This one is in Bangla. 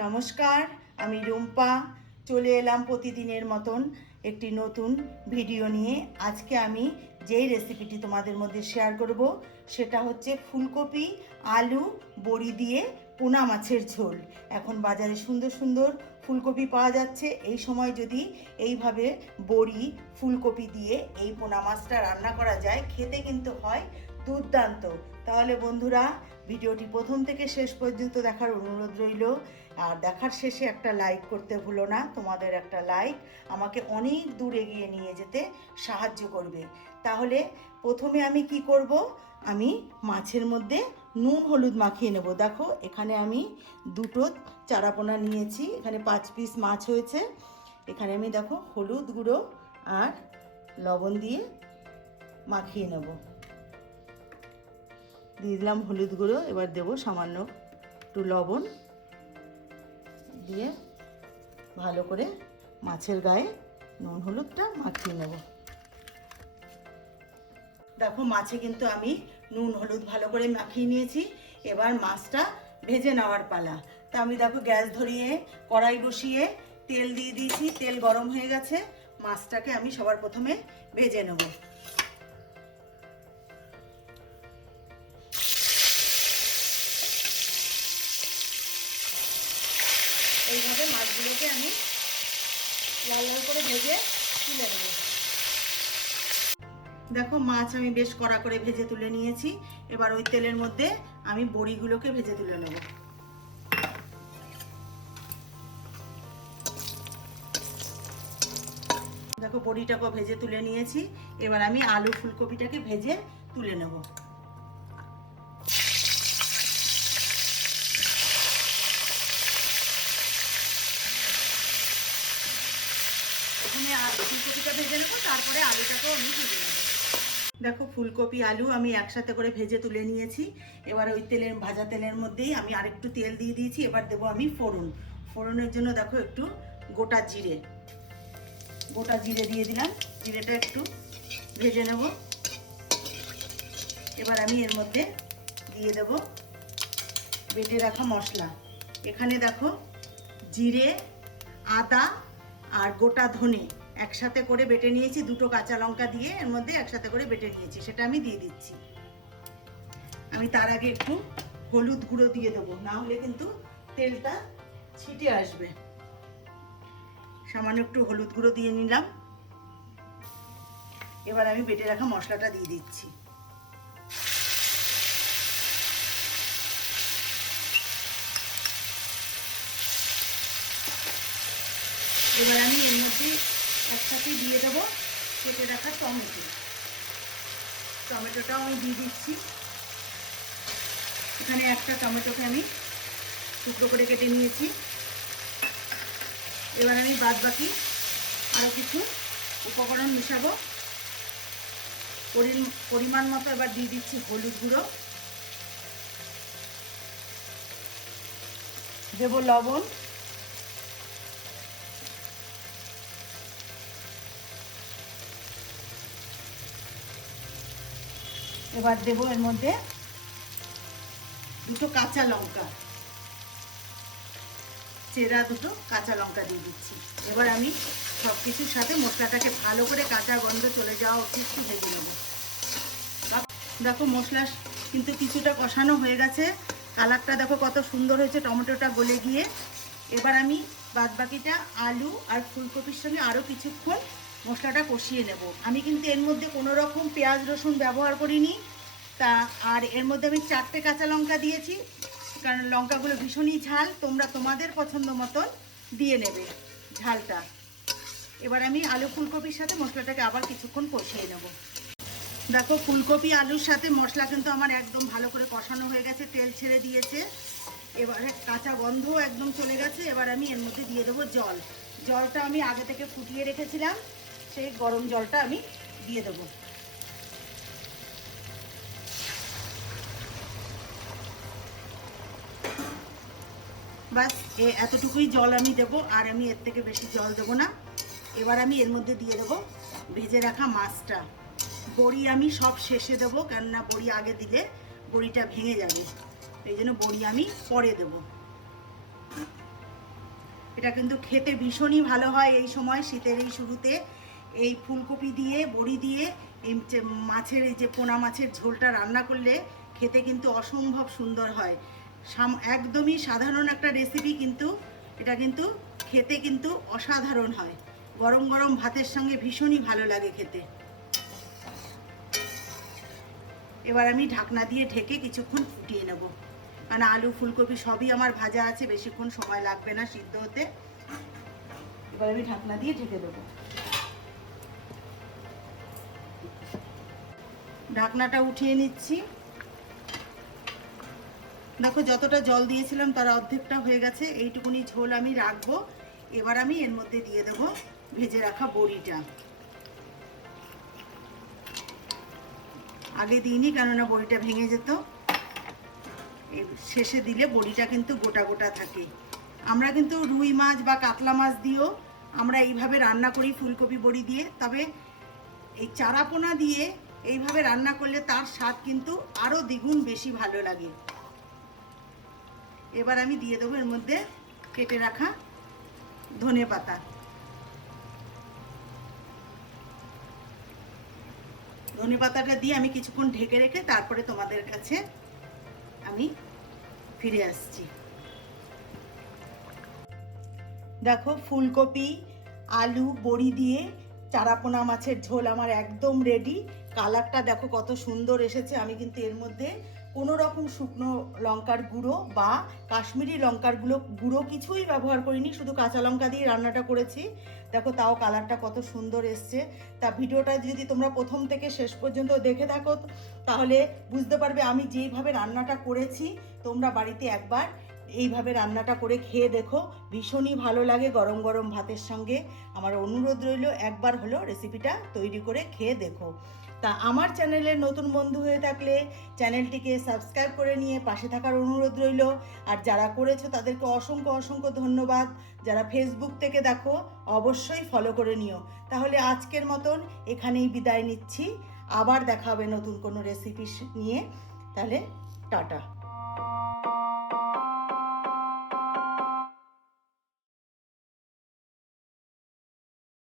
নমস্কার, আমি রুম্পা চলে এলাম প্রতিদিনের মতন একটি নতুন ভিডিও নিয়ে। আজকে আমি যেই রেসিপিটি তোমাদের মধ্যে শেয়ার করব সেটা হচ্ছে ফুলকপি আলু বড়ি দিয়ে পোনা মাছের ঝোল। এখন বাজারে সুন্দর সুন্দর ফুলকপি পাওয়া যাচ্ছে। এই সময় যদি এইভাবে বড়ি ফুলকপি দিয়ে এই পোনা মাছটা রান্না করা যায়, খেতে কিন্তু হয় দুর্দান্ত। তাহলে বন্ধুরা, ভিডিওটি প্রথম থেকে শেষ পর্যন্ত দেখার অনুরোধ রইল। আর দেখার শেষে একটা লাইক করতে ভুলো না। তোমাদের একটা লাইক আমাকে অনেক দূর এগিয়ে নিয়ে যেতে সাহায্য করবে। তাহলে প্রথমে আমি কি করব, আমি মাছের মধ্যে নুন হলুদ মাখিয়ে নেব। দেখো এখানে আমি দুটো চারাপোনা নিয়েছি, এখানে 5 পিস মাছ হয়েছে। এখানে আমি দেখো হলুদ গুঁড়ো আর লবণ দিয়ে মাখিয়ে নেব। দিয়ে দিলাম হলুদ গুঁড়ো, এবার দেবো সামান্য একটু লবণ দিয়ে ভালো করে মাছের গায়ে নুন হলুদটা মাখিয়ে নেব। দেখো মাছে কিন্তু আমি নুন হলুদ ভালো করে মাখিয়ে নিয়েছি। এবার মাছটা ভেজে নেওয়ার পালা। তা আমি দেখো গ্যাস ধরিয়ে কড়াই বসিয়ে তেল দিয়ে দিয়েছি, তেল গরম হয়ে গেছে। মাছটাকে আমি সবার প্রথমে ভেজে নেব। এইভাবে মাছগুলোকে আমি লাল লাল করে ভেজে তুলে নেব। দেখো মাছ আমি বেশ কড়া করে ভেজে তুলে নিয়েছি। এবার ওই তেলের মধ্যে আমি বড়িগুলোকে ভেজে তুলে নেব। দেখো বড়িটাকে ভেজে তুলে নিয়েছি। এবার আমি আলু ফুলকপিটাকে ভেজে তুলে নেব। প্রথমে ফুলকপিটা ভেজে নেবো, তারপরে আলুটাকেও আমি ভেজে নেব। দেখো ফুলকপি আলু আমি একসাথে করে ভেজে তুলে নিয়েছি। এবার ওই তেলের ভাজা তেলের মধ্যেই আমি আরেকটু তেল দিয়ে দিয়েছি। এবার দেবো আমি ফোড়ন। ফোড়নের জন্য দেখো একটু গোটা জিরে দিয়ে দিলাম। জিরেটা একটু ভেজে নেব। এবার আমি এর মধ্যে দিয়ে দেব বেটে রাখা মশলা। এখানে দেখো জিরে, আদা আর গোটা ধনে একসাথে করে বেটে নিয়েছি। দুটো কাঁচা লঙ্কা দিয়ে এর মধ্যে একসাথে করে বেটে নিয়েছি, সেটা আমি দিয়ে দিচ্ছি। আমি তার আগে একটু হলুদ গুঁড়ো দিয়ে দেবো, না হলে কিন্তু তেলটা ছিটে আসবে। সামান্য একটু হলুদ গুঁড়ো দিয়ে নিলাম। এবার আমি বেটে রাখা মশলাটা দিয়ে দিচ্ছি। এবার আমি এর মধ্যে একসাথে দিয়ে দেবো কেটে রাখা টমেটোটাও আমি দিয়ে দিচ্ছি। এখানে একটা টমেটোকে আমি টুকরো করে কেটে নিয়েছি। এবার আমি বাদ বাকি আরও কিছু উপকরণ মেশাবো। পরিমাণ মতো এবার দিয়ে দিচ্ছি হলুদ গুঁড়ো, দেবো লবণ, এবার দেবো এর মধ্যে দুটো কাঁচা লঙ্কা, চেরা দুটো কাঁচা লঙ্কা দিয়ে দিচ্ছি। এবার আমি সব কিছুর সাথে মশলাটাকে ভালো করে কাঁচা গন্ধ চলে যাওয়া অবধি একটু ভেজে নেব। দেখো মশলা কিন্তু কিছুটা কষানো হয়ে গেছে। কালারটা দেখো কত সুন্দর হয়েছে, টমেটোটা গলে গিয়ে। এবার আমি বাদবাকিটা আলু আর ফুলকপির সঙ্গে আরও কিছুক্ষণ মশলাটা কষিয়ে নেব। আমি কিন্তু এর মধ্যে কোনো রকম পেঁয়াজ রসুন ব্যবহার করিনি। আর এর মধ্যে আমি 4টে কাঁচা লঙ্কা দিয়েছি, কারণ লঙ্কাগুলো ভীষণই ঝাল। তোমরা তোমাদের পছন্দ মতন দিয়ে নেবে ঝালটা। এবার আমি আলু ফুলকপির সাথে মশলাটাকে আবার কিছুক্ষণ কষিয়ে নেব। দেখো ফুলকপি আলুর সাথে মশলা কিন্তু আমার একদম ভালো করে কষানো হয়ে গেছে, তেল ছেড়ে দিয়েছে। এবারে কাঁচা গন্ধ একদম চলে গেছে। এবার আমি এর মধ্যে দিয়ে দেবো জল। জলটা আমি আগে থেকে ফুটিয়ে রেখেছিলাম, সেই গরম জলটা আমি দিয়ে দেবো। বাস এতটুকুই জল আমি দেবো, আর আমি এর থেকে বেশি জল দেবো না। এবার আমি এর মধ্যে দিয়ে দেবো ভেজে রাখা মাছটা। বড়ি আমি সব শেষে দেবো, কেননা বড়ি আগে দিলে বড়িটা ভেঙে যাবে, এই জন্য বড়ি আমি পরে দেবো। এটা কিন্তু খেতে ভীষণই ভালো হয় এই সময়, শীতের এই শুরুতে এই ফুলকপি দিয়ে বড়ি দিয়ে এই মাছের এই যে পোনা মাছের ঝোলটা রান্না করলে খেতে কিন্তু অসম্ভব সুন্দর হয়। একদমই সাধারণ একটা রেসিপি, কিন্তু এটা কিন্তু খেতে কিন্তু অসাধারণ হয়। গরম গরম ভাতের সঙ্গে ভীষণই ভালো লাগে খেতে। এবার আমি ঢাকনা দিয়ে ঢেকে কিছুক্ষণ ফুটিয়ে নেব, কারণ আলু ফুলকপি সবই আমার ভাজা আছে, বেশিক্ষণ সময় লাগবে না সিদ্ধ হতে। এবার আমি ঢাকনা দিয়ে ঢেকে দেবো। ঢাকনাটা উঠিয়ে নিচ্ছি। দেখো যতটা জল দিয়েছিলাম তার অর্ধেকটা হয়ে গেছে, এইটুকুনি ঝোল আমি রাখবো। এবার আমি এর মধ্যে দিয়ে দেবো ভেজে রাখা বড়িটা। আগে দিইনি, কেননা বড়িটা ভেঙে যেত, শেষে দিলে বড়িটা কিন্তু গোটা গোটা থাকে। আমরা কিন্তু রুই মাছ বা কাতলা মাছ দিয়েও আমরা এইভাবে রান্না করি ফুলকপি বড়ি দিয়ে, তবে এই চারাপোনা দিয়ে এইভাবে রান্না করলে তার স্বাদ কিন্তু আরও দ্বিগুণ বেশি ভালো লাগে। এবার আমি দিয়ে দেবো এর মধ্যে কেটে রাখা ধনেপাতা। ধনেপাতাটা দিয়ে আমি কিছুক্ষণ ঢেকে রেখে তারপরে তোমাদের কাছে আমি ফিরে আসছি। দেখো ফুলকপি আলু বড়ি দিয়ে চারাপোনা মাছের ঝোল আমার একদম রেডি। কালারটা দেখো কত সুন্দর এসেছে। আমি কিন্তু এর মধ্যে কোনো রকম শুকনো লঙ্কার গুঁড়ো বা কাশ্মীরি লঙ্কার গুঁড়ো কিছুই ব্যবহার করিনি, শুধু কাঁচা লঙ্কা দিয়ে রান্নাটা করেছি। দেখো তাও কালারটা কত সুন্দর এসছে। তা ভিডিওটা যদি তোমরা প্রথম থেকে শেষ পর্যন্ত দেখে থাকো তাহলে বুঝতে পারবে আমি যেইভাবে রান্নাটা করেছি। তোমরা বাড়িতে একবার এইভাবে রান্নাটা করে খেয়ে দেখো, ভীষণই ভালো লাগে গরম গরম ভাতের সঙ্গে। আমার অনুরোধ রইল একবার হলো রেসিপিটা তৈরি করে খেয়ে দেখো। তা আমার চ্যানেলের নতুন বন্ধু হয়ে থাকলে চ্যানেলটিকে সাবস্ক্রাইব করে নিয়ে পাশে থাকার অনুরোধ রইল। আর যারা করেছো তাদেরকে অসংখ্য অসংখ্য ধন্যবাদ। যারা ফেসবুক থেকে দেখো অবশ্যই ফলো করে নিও। তাহলে আজকের মতন এখানেই বিদায় নিচ্ছি, আবার দেখা হবে নতুন কোনো রেসিপি নিয়ে। তাহলে টাটা।